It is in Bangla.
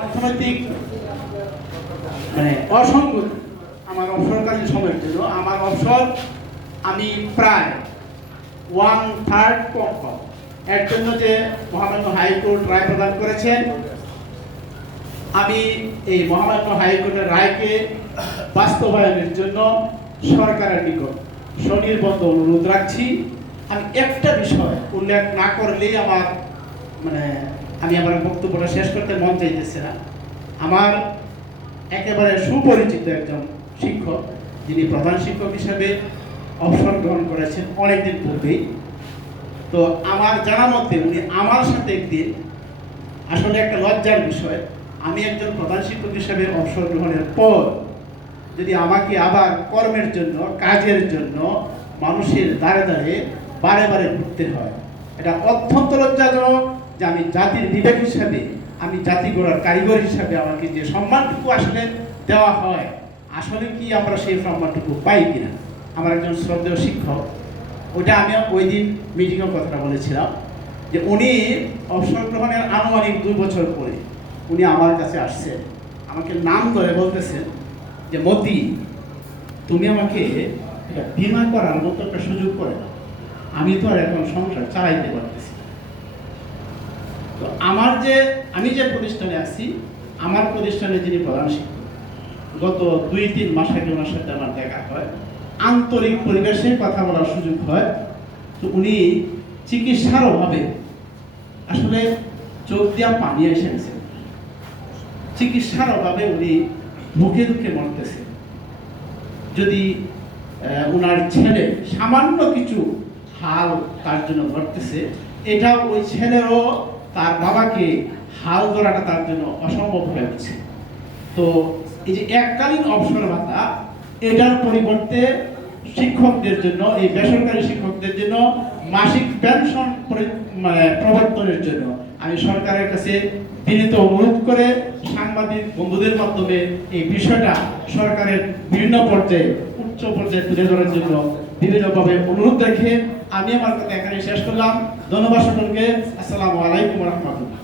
অর্থনৈতিক মানে অসঙ্গতি আমার অবসরকালীন সময়ের জন্য, আমার অবসর আমি প্রায় ওয়ান থার্ড কম এর জন্য যে মহামান্য হাইকোর্ট রায় প্রদান করেছেন, আমি এই মহামান্য হাইকোর্টের রায়কে বাস্তবায়নের জন্য সরকারের নিকট স্বনির্বন্ধ অনুরোধ রাখছি। আমি একটা বিষয় উল্লেখ না করলেই আমার মানে আমি আমার বক্তব্যটা শেষ করতে মন চাইতেছে না। আমার একেবারে সুপরিচিত একজন শিক্ষক, যিনি প্রধান শিক্ষক হিসাবে অবসর গ্রহণ করেছেন অনেকদিন পূর্বেই। তো আমার জানা মতে উনি আমার সাথে একদিন আসলে একটা লজ্জার বিষয়, আমি একজন প্রধান শিক্ষক হিসাবে অবসর গ্রহণের পর যদি আমাকে আবার কর্মের জন্য, কাজের জন্য মানুষের দ্বারে দ্বারে বারে বারে ঘুরতে হয়, এটা অত্যন্ত লজ্জাজনক। যে আমি জাতির বিবেক হিসাবে আমি জাতি গড়ার কারিগর হিসাবে আমাকে যে সম্মানটুকু আসলে দেওয়া হয়, আসলে কি আমরা সেই সম্মানটুকু পাই কিনা আমার একজন শ্রদ্ধেয় শিক্ষক ওটা আমি ওই দিন মিটিংয়ের কথাটা বলেছিলাম, যে উনি অবসর গ্রহণের আনুমানিক দুই বছর পরে উনি আমার কাছে আসছেন, আমাকে নাম ধরে বলতেছেন যে, মতি, তুমি আমাকে বিমা করার মতো একটা সুযোগ করে আমি তো আর এখন সংসার চালাইতে পারতেছি। তো আমার যে, আমি যে প্রতিষ্ঠানে আছি, আমার প্রতিষ্ঠানে যিনি প্রধান শিক্ষক, গত দুই, তিন মাস আগে ওনার সাথে আমার দেখা হয়। আন্তরিক পরিবেশে কথা বলার সুযোগ হয়। তো উনি চিকিৎসার অভাবে আসলে চোখ দিয়া পানি এসে গেছে। চিকিৎসার অভাবে উনি মুখে দুঃখে মরতেছে। যদি ওনার ছেলে সামান্য কিছু হাল তার জন্য ধরতেছে এটা ওই ছেলেরও তার বাবাকে হাল ধরাটা তার জন্য অসম্ভব হয়ে উঠছে তো এই যে এককালীন অবসর ভাতা এটার পরিবর্তে শিক্ষকদের জন্য, এই বেসরকারি শিক্ষকদের জন্য, মাসিক পেনশন মানে প্রবর্তনের জন্য আমি সরকারের কাছে বিনীত অনুরোধ করে সাংবাদিক বন্ধুদের মাধ্যমে এই বিষয়টা সরকারের বিভিন্ন পর্যায়ে, উচ্চ পর্যায়ে তুলে ধরার জন্য বিভিন্নভাবে অনুরোধ রেখে আমি আমার কথা এখানে শেষ করলাম। ধন্যবাদ সকলকে। আসসালামু আলাইকুম রহমতুল্লাহ।